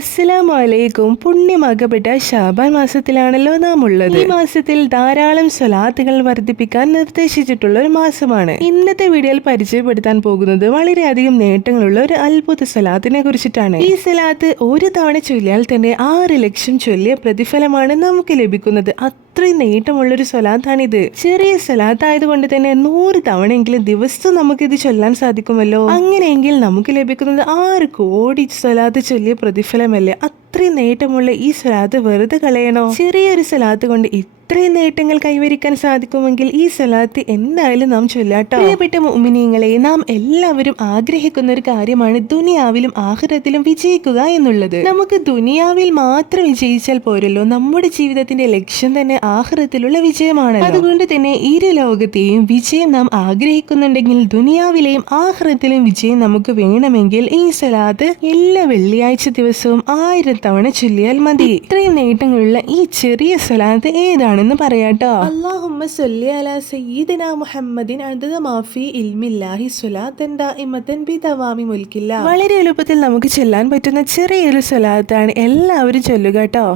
അസ്സലാമു അലൈക്കും പുണ്യമാക്കപ്പെട്ട ഷാബാൻ മാസത്തിലാണല്ലോ നാം ഉള്ളത് ഈ മാസത്തിൽ ധാരാളം സ്വലാത്തുകൾ വർദ്ധിപ്പിക്കാൻ നിർദ്ദേശിച്ചിട്ടുള്ള ഒരു മാസമാണ്. ഇന്നത്തെ വീഡിയോയിൽ പരിചയപ്പെടുത്താൻ പോകുന്നത് വളരെയധികം നേട്ടങ്ങളുള്ള ഒരു അത്ഭുത സ്വലാത്തിനെ കുറിച്ചിട്ടാണ്. ഈ സ്വലാത്ത് ഒരു തവണ ചൊല്ലിയാൽ തന്നെ ആറ് ലക്ഷം ചൊല്ലിയ പ്രതിഫലമാണ് നമുക്ക് ലഭിക്കുന്നത്. അത്രയും നേട്ടമുള്ളൊരു ഇത് ചെറിയ സ്വലാത്ത് ആയതുകൊണ്ട് തന്നെ നൂറ് തവണയെങ്കിലും ദിവസവും ഇത് ചൊല്ലാൻ സാധിക്കുമല്ലോ? അങ്ങനെയെങ്കിൽ നമുക്ക് ലഭിക്കുന്നത് ആറ് കോടി സ്വലാത്ത് ചൊല്ലിയ പ്രതിഫലമല്ലേ? അത്രയും നേട്ടമുള്ള ഈ സലാദ് വെറുതെ കളയണോ? ചെറിയൊരു സലാദ് കൊണ്ട് ഇത്രയും നേട്ടങ്ങൾ കൈവരിക്കാൻ സാധിക്കുമെങ്കിൽ ഈ സലാത്ത് എന്തായാലും നാം ചൊല്ലാട്ടോ. പ്രിയപ്പെട്ട മുഅ്മിനീങ്ങളെ നാം എല്ലാവരും ആഗ്രഹിക്കുന്ന ഒരു കാര്യമാണ് ദുനിയാവിലും ആഹ്റത്തിലും വിജയിക്കുക എന്നുള്ളത്. നമുക്ക് ദുനിയാവിൽ മാത്രം വിജയിച്ചാൽ പോരല്ലോ. നമ്മുടെ ജീവിതത്തിന്റെ ലക്ഷ്യം തന്നെ ആഹ്റത്തിലുള്ള വിജയമാണ് അതുകൊണ്ട് തന്നെ ഇരു ലോകത്തെയും വിജയം നാം ആഗ്രഹിക്കുന്നുണ്ടെങ്കിൽ ദുനിയാവിലെയും ആഹ്റത്തിലും വിജയം നമുക്ക് വേണമെങ്കിൽ ഈ സലാത്ത് എല്ലാ വെള്ളിയാഴ്ച ദിവസവും ആയിരം തവണ ചൊല്ലിയാൽ മതി. ഇത്രയും നേട്ടങ്ങളുള്ള ഈ ചെറിയ സ്വലാത്ത് ഏതാണെന്ന് പറയാട്ടോ. അള്ളാഹുമ്മ സല്ലി അലാ സയ്യിദന മുഹമ്മദിൻ മാഫി ഇൽമില്ലാഹി സ്വലാത്തൻ മുൽക്കില്ല. വളരെ എളുപ്പത്തിൽ നമുക്ക് ചൊല്ലാൻ പറ്റുന്ന ചെറിയൊരു സ്വലാത്താണ് എല്ലാവരും ചൊല്ലുക കേട്ടോ.